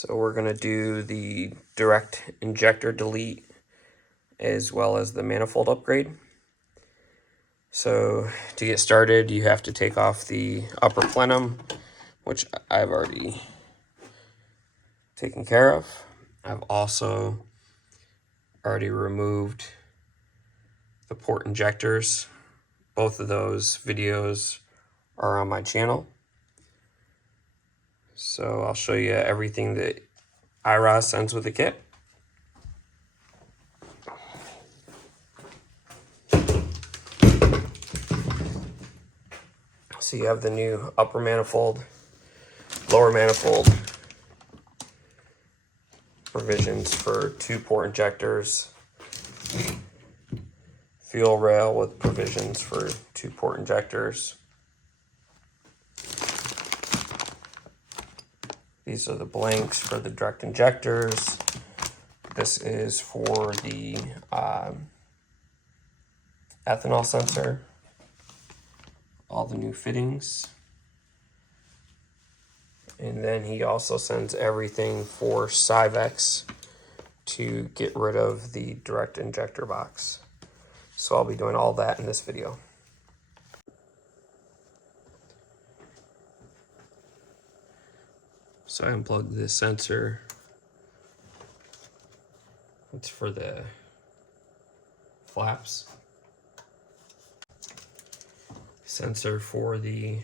So we're going to do the direct injector delete as well as the manifold upgrade. So to get started, you have to take off the upper plenum, which I've already taken care of. I've also already removed the port injectors. Both of those videos are on my channel. So I'll show you everything that Iroz sends with the kit. So you have the new upper manifold, lower manifold, provisions for 2 port injectors, fuel rail with provisions for 2 port injectors. These are the blanks for the direct injectors. This is for the ethanol sensor. All the new fittings. And then he also sends everything for Cyvex to get rid of the direct injector box. So I'll be doing all that in this video. So I unplugged this sensor. It's for the flaps. Sensor for the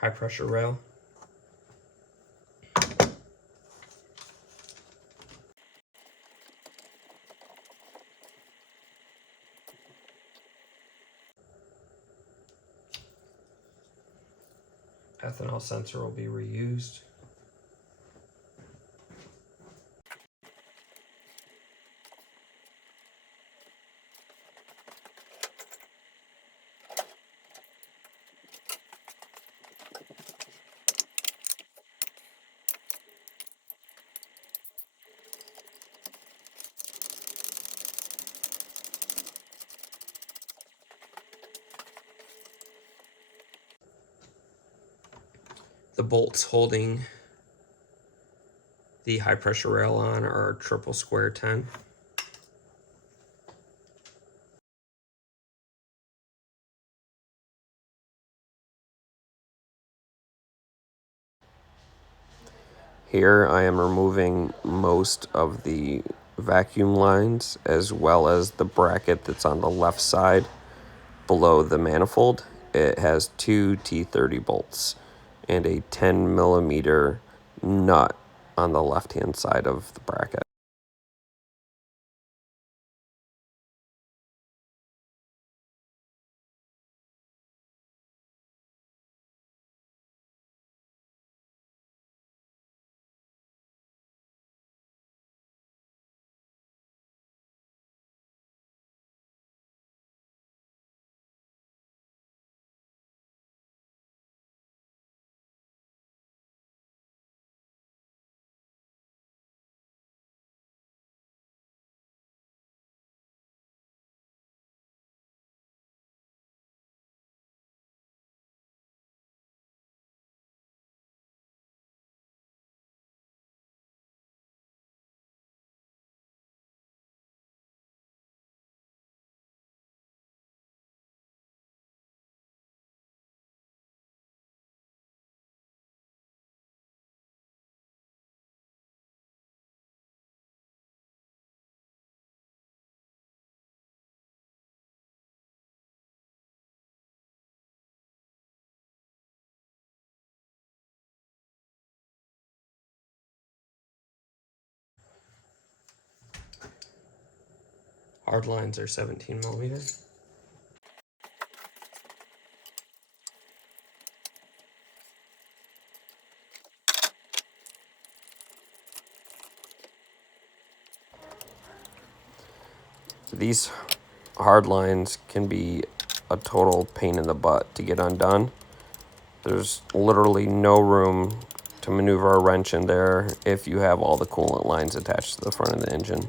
high pressure rail. Ethanol sensor will be reused. The bolts holding the high pressure rail on are triple square 10. Here I am removing most of the vacuum lines as well as the bracket that's on the left side below the manifold. It has 2 T30 bolts and a 10mm nut on the left hand side of the bracket. Hard lines are 17mm. These hard lines can be a total pain in the butt to get undone. There's literally no room to maneuver a wrench in there if you have all the coolant lines attached to the front of the engine.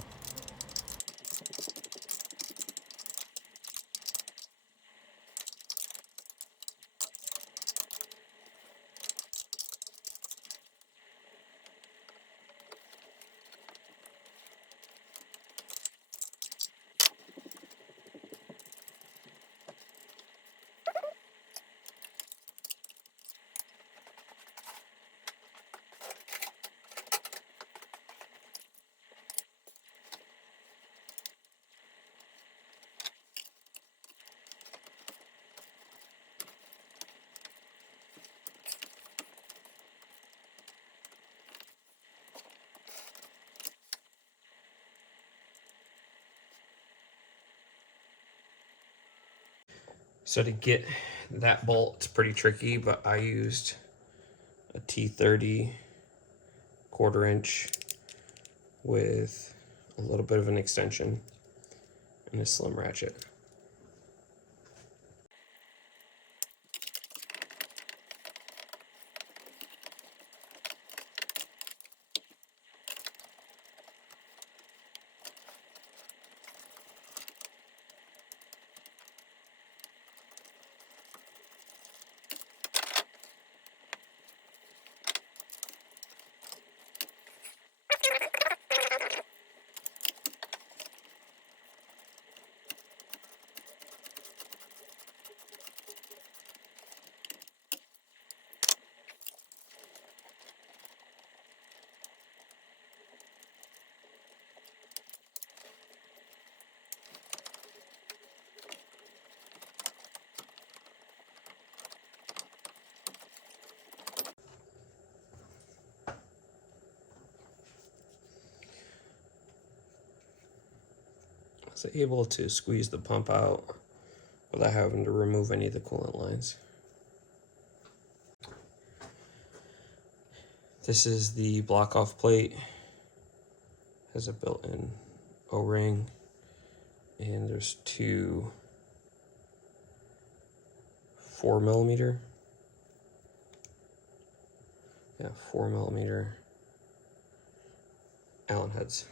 So to get that bolt, it's pretty tricky, but I used a T30 1/4" with a little bit of an extension and a slim ratchet. I was able to squeeze the pump out without having to remove any of the coolant lines. This is the block off plate. Has a built-in O-ring, and there's two 4mm. Yeah, 4mm Allen heads.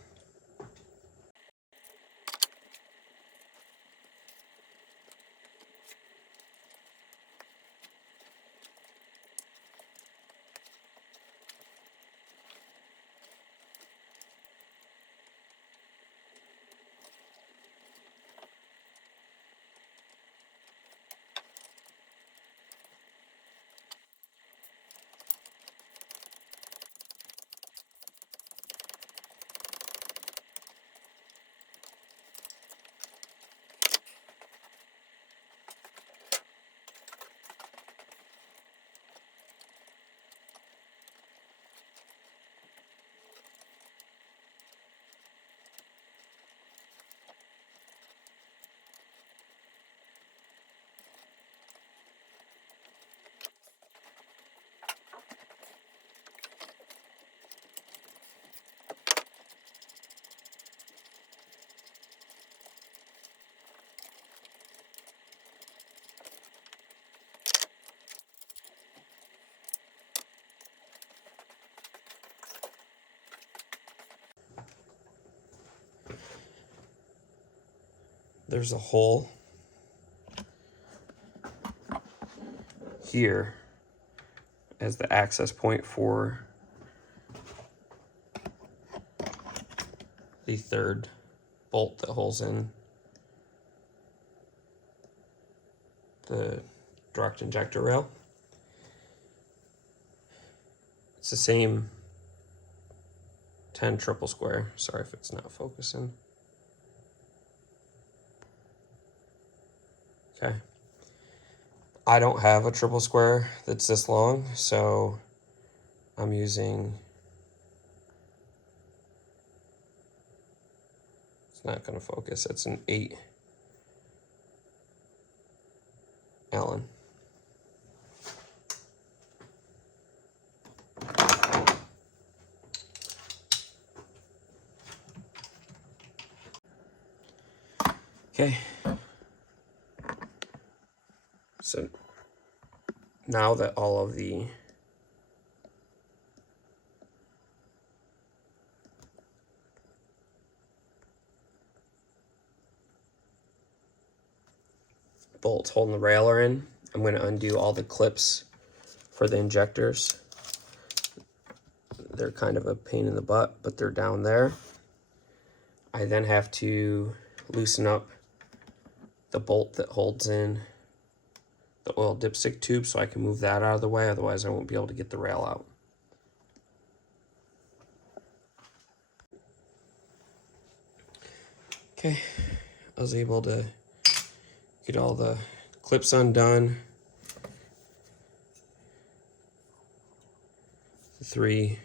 There's a hole here as the access point for the third bolt that holds in the direct injector rail. It's the same 10 triple square. Sorry if it's not focusing. Okay. I don't have a triple square that's this long, so I'm using, it's not going to focus, it's an 8 Allen. Okay. So now that all of the bolts holding the rail are in, I'm going to undo all the clips for the injectors. They're kind of a pain in the butt, but they're down there. I then have to loosen up the bolt that holds in the oil dipstick tube so I can move that out of the way, otherwise I won't be able to get the rail out. Okay, I was able to get all the clips undone. The 3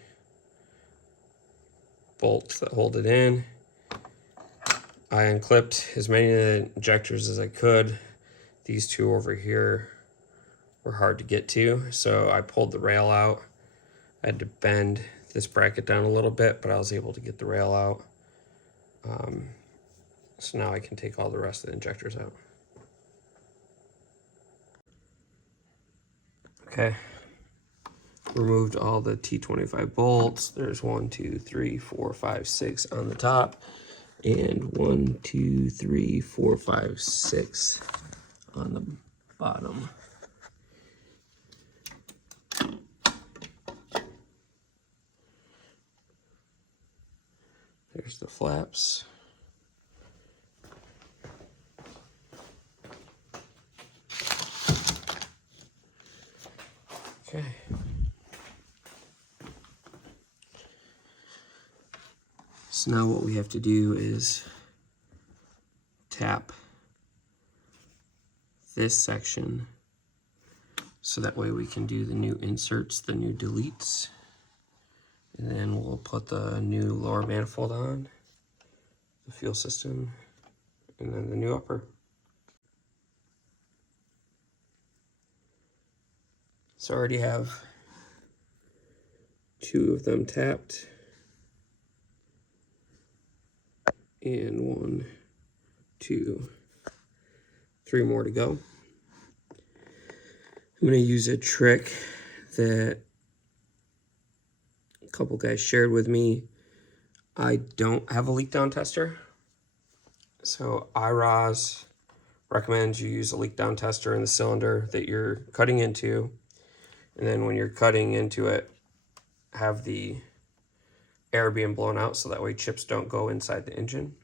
bolts that hold it in. I unclipped as many of the injectors as I could. these two over here were hard to get to, so I pulled the rail out. I had to bend this bracket down a little bit, but I was able to get the rail out. So now I can take all the rest of the injectors out. Okay, removed all the T25 bolts. There's 1, 2, 3, 4, 5, 6 on the top, and 1, 2, 3, 4, 5, 6 on the bottom. There's the flaps. Okay. So now what we have to do is tap this section so that way we can do the new inserts, the new deletes. And then we'll put the new lower manifold on, the fuel system, and then the new upper. So I already have 2 of them tapped. And 1, 2, 3 more to go. I'm gonna use a trick that a couple guys shared with me. I don't have a leak down tester. So Iroz recommends you use a leak down tester in the cylinder that you're cutting into. And then when you're cutting into it, have the air being blown out so that way chips don't go inside the engine.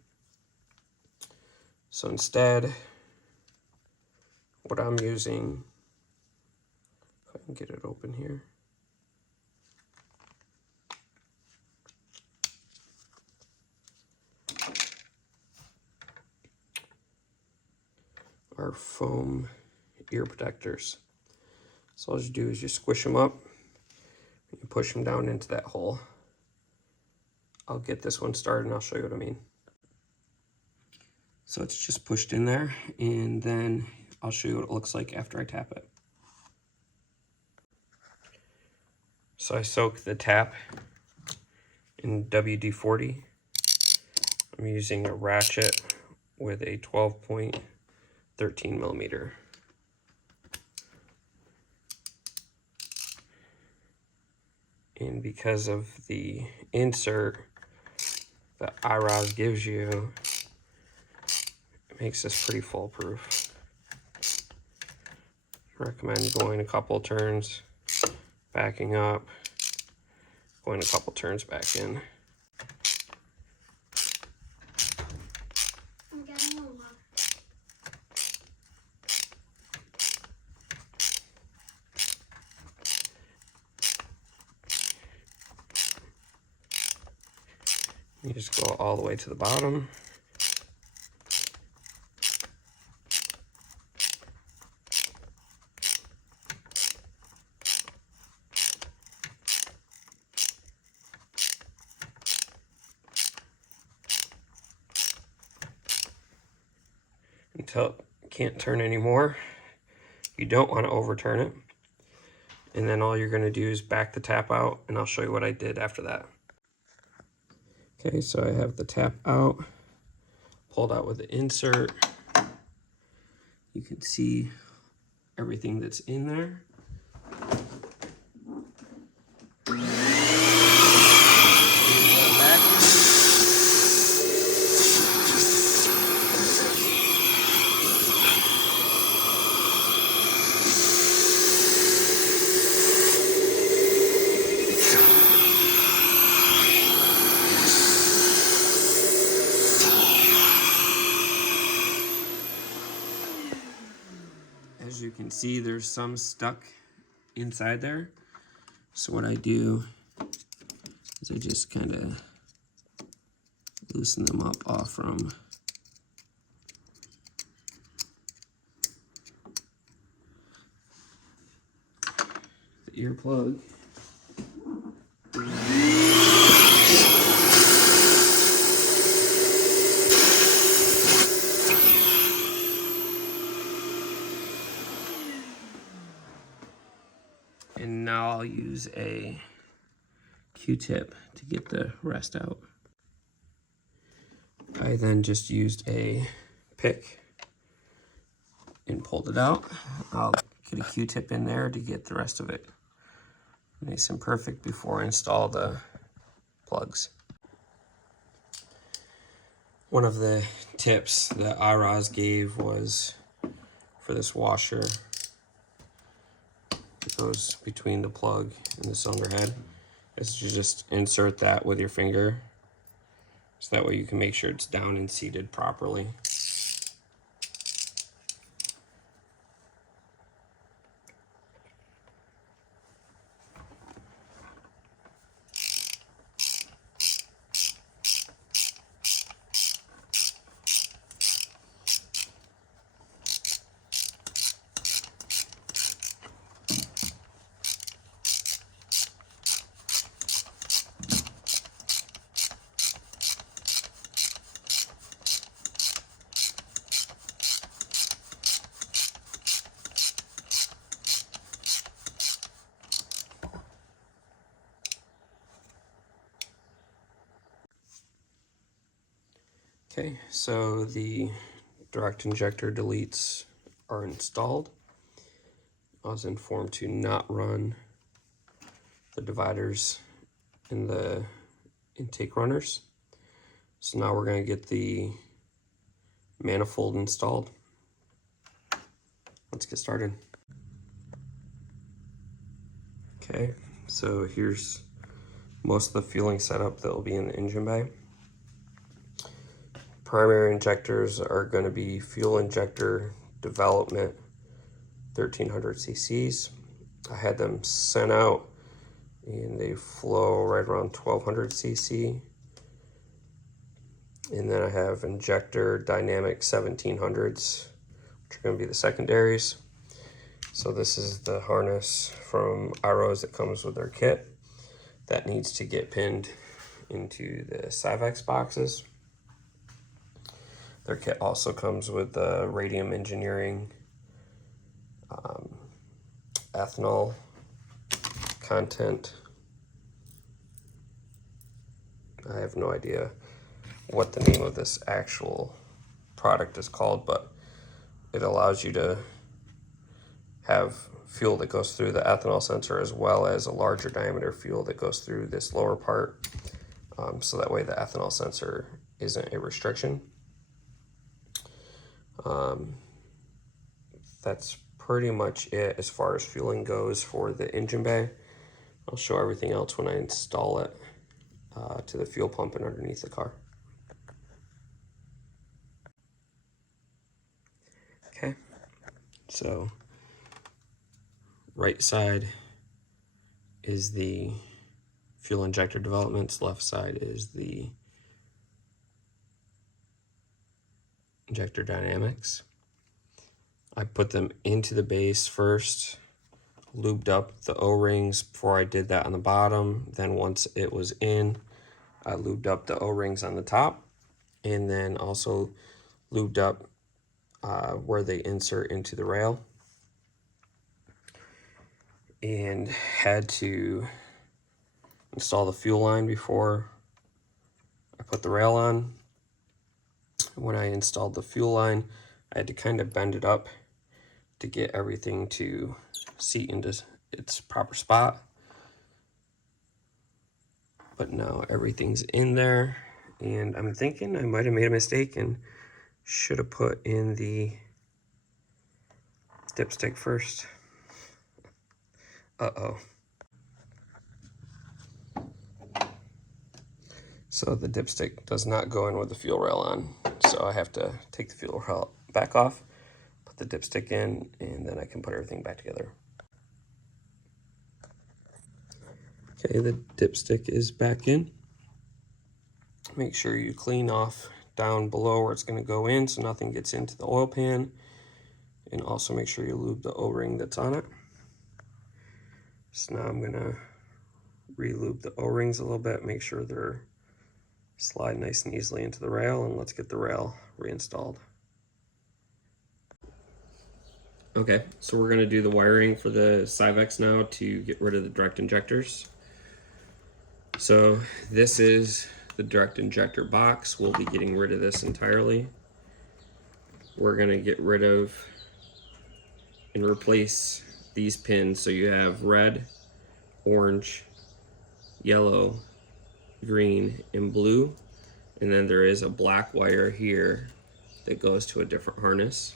So instead, what I'm using, if I can get it open here. Are foam ear protectors. So all you do is you squish them up and you push them down into that hole. I'll get this one started and I'll show you what I mean. So it's just pushed in there, and then I'll show you what it looks like after I tap it. So I soak the tap in WD-40. I'm using a ratchet with a 12.13 millimeter. And because of the insert that Iroz gives you, it makes this pretty foolproof. I recommend going a couple turns, backing up, going a couple turns back in. I'm getting a lot. You just go all the way to the bottom. Until it can't turn anymore. You don't want to overturn it. And then all you're going to do is back the tap out, and I'll show you what I did after that. Okay, so I have the tap out, pulled out with the insert. You can see everything that's in there. As you can see, there's some stuck inside there. So what I do is I just kind of loosen them up off from the earplug. And now I'll use a Q-tip to get the rest out. I then just used a pick and pulled it out. I'll get a Q-tip in there to get the rest of it nice and perfect before I install the plugs. One of the tips that Iroz gave was for this washer that goes between the plug and the cylinder head is you just insert that with your finger, so that way you can make sure it's down and seated properly. Okay, so the direct injector deletes are installed. I was informed to not run the dividers in the intake runners. So now we're going to get the manifold installed. Let's get started. Okay, so here's most of the fueling setup that will be in the engine bay. Primary injectors are going to be fuel injector development 1300 cc's. I had them sent out and they flow right around 1200 cc. And then I have injector dynamic 1700s, which are going to be the secondaries. So this is the harness from Iroz that comes with their kit that needs to get pinned into the Cyvex boxes. Their kit also comes with the Radium Engineering ethanol content. I have no idea what the name of this actual product is called, but it allows you to have fuel that goes through the ethanol sensor as well as a larger diameter fuel that goes through this lower part, so that way the ethanol sensor isn't a restriction. That's pretty much it as far as fueling goes for the engine bay. I'll show everything else when I install it to the fuel pump and underneath the car. Okay, so right side is the fuel injector developments, left side is the injector dynamics. I put them into the base first, lubed up the O-rings before I did that on the bottom. Then once it was in, I lubed up the O-rings on the top, and then also lubed up where they insert into the rail. And had to install the fuel line before I put the rail on. When I installed the fuel line, I had to kind of bend it up to get everything to seat into its proper spot. But now everything's in there, and I'm thinking I might have made a mistake and should have put in the dipstick first. Uh-oh. So the dipstick does not go in with the fuel rail on, so I have to take the fuel rail back off, put the dipstick in, and then I can put everything back together. Okay, the dipstick is back in. Make sure you clean off down below where it's going to go in so nothing gets into the oil pan, and also make sure you lube the O-ring that's on it. So now I'm going to re-lube the O-rings a little bit, make sure they're slide nice and easily into the rail, and let's get the rail reinstalled. Okay, so we're going to do the wiring for the Cyvex now to get rid of the direct injectors. So this is the direct injector box. We'll be getting rid of this entirely. We're going to get rid of and replace these pins. So you have red, orange, yellow, green, and blue. And then there is a black wire here that goes to a different harness.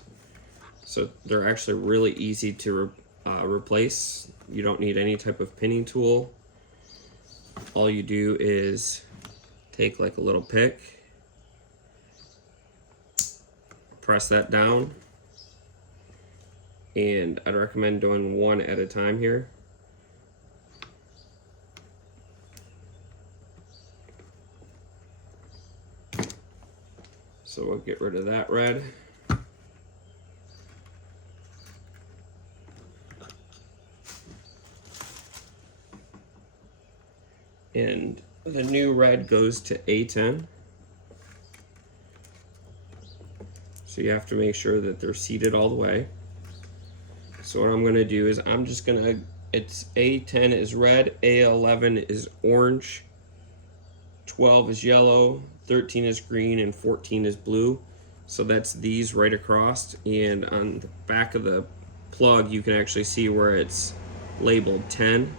So they're actually really easy to replace. You don't need any type of pinning tool. All you do is take like a little pick, press that down, and I'd recommend doing one at a time here. So we'll get rid of that red. And the new red goes to A10. So you have to make sure that they're seated all the way. So what I'm going to do is I'm just going to, it's A10 is red, A11 is orange, 12 is yellow, 13 is green, and 14 is blue. So that's these right across. And on the back of the plug, you can actually see where it's labeled 10,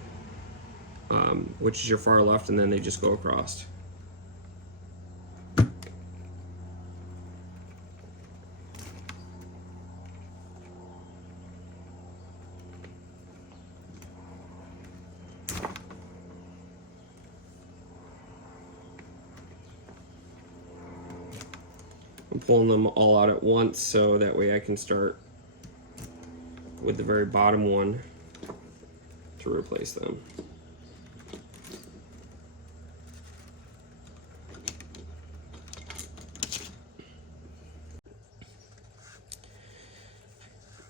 which is your far left, and then they just go across. I'm pulling them all out at once so that way I can start with the very bottom one to replace them.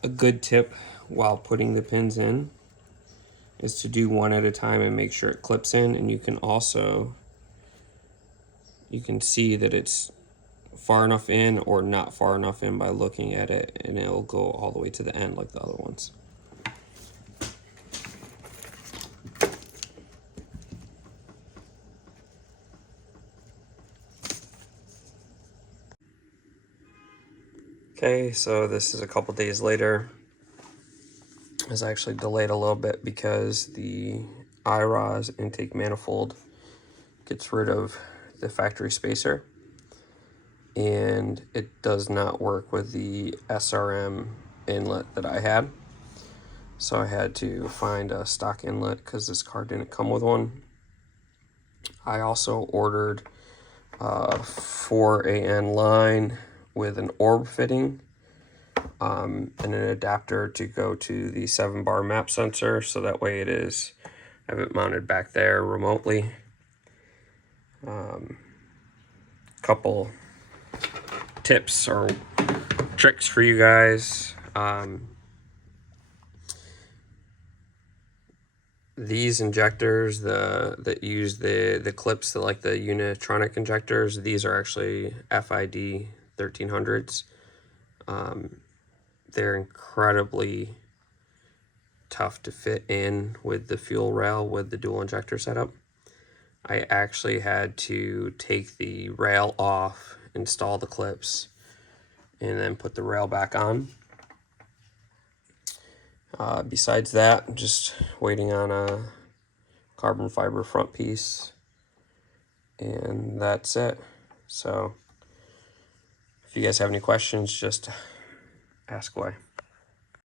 A good tip while putting the pins in is to do one at a time and make sure it clips in, and you can see that it's far enough in or not far enough in by looking at it, and it'll go all the way to the end like the other ones. Okay, so this is a couple days later. It's actually delayed a little bit because the Iroz intake manifold gets rid of the factory spacer, and it does not work with the SRM inlet that I had. So I had to find a stock inlet because this car didn't come with one. I also ordered a 4AN line with an orb fitting and an adapter to go to the 7-bar map sensor, so that way I have it mounted back there remotely. Couple tips or tricks for you guys. These injectors that use the clips that like the unitronic injectors, these are actually FID 1300s. They're incredibly tough to fit in with the fuel rail with the dual injector setup. I actually had to take the rail off, install the clips, and then put the rail back on. Besides that, I'm just waiting on a carbon fiber front piece, and that's it. So if you guys have any questions, just ask away.